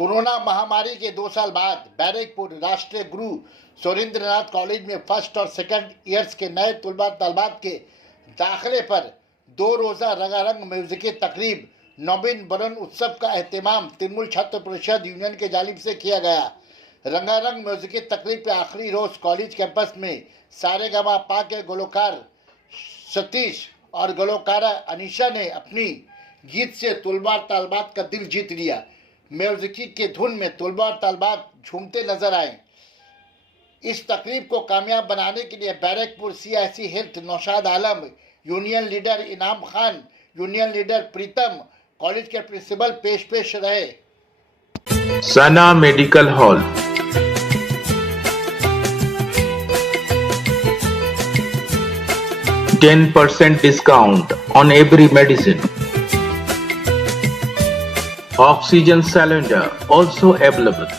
Corona महामारी के 2 साल बाद बरकपुर राष्ट्रीय गुरु सरेंद्रनाथ कॉलेज में फर्स्ट और सेकंड ईयर्स के नए तलबा तलबात के दाखिले पर 2 रोज़ा रंगारंग म्यूजिकी तकरीब नबीन बोर्न उत्सव का एहतमाम तृणमूल छात्र परिषद यूनियन के जानिब से किया गया। रंगारंग म्यूजिकी तकरीब के आखिरी रोज कॉलेज कैंपस में सारेगामा पा के गुलकार सतीश और गुलकारा अनीशा ने अपनी गीत से तलबा तलबात का दिल जीत लिया। म्यूजिकी के धुन में तलबा और तलबात झूमते नजर आए। इस तकरीब को कामयाब बनाने के लिए बरकपुर CIC health Naushad Alam, union leader इनाम खान, यूनियन लीडर प्रीतम, कॉलेज के प्रिंसिपल पेश रहे। सना medical hall, %10 discount on every medicine. Oxygen cylinder also available.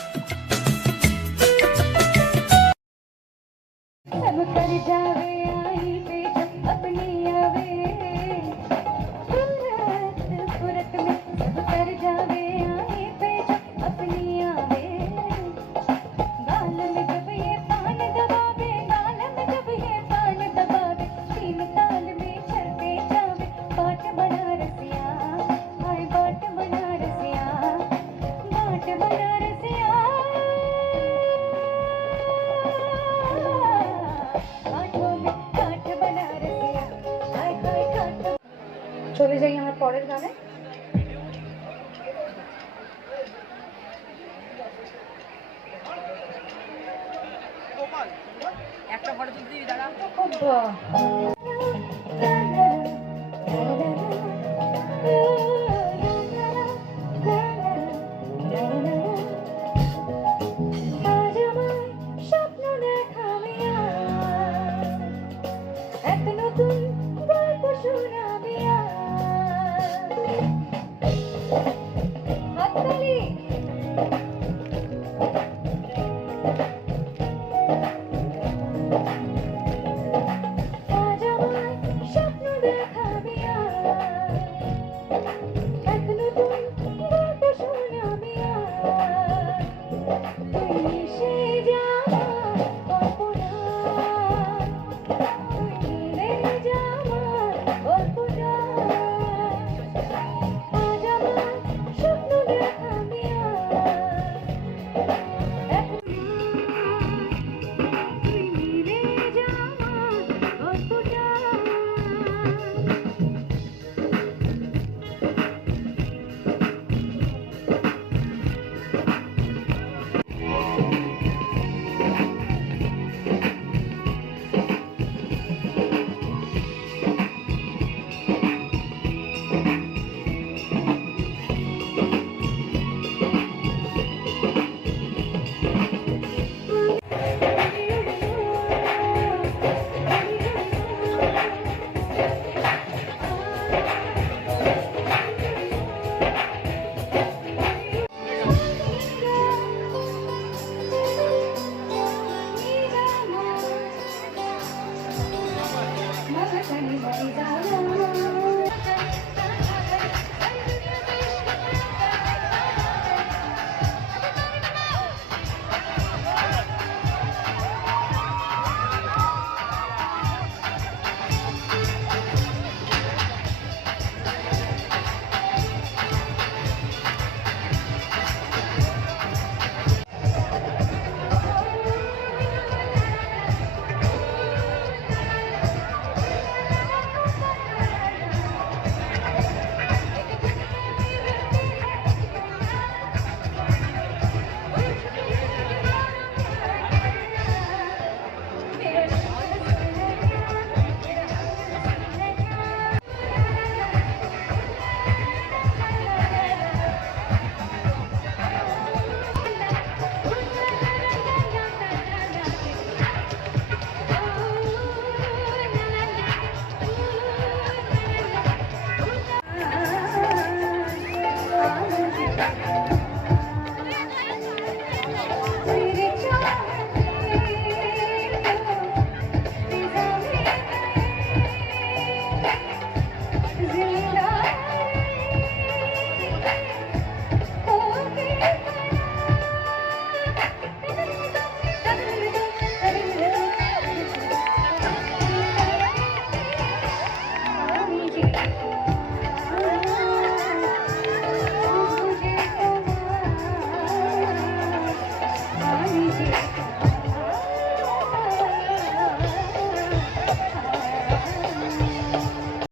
চলে যাই আমার পরের গানে। একটা ফটো তুলতে দিবি দাঁড়া।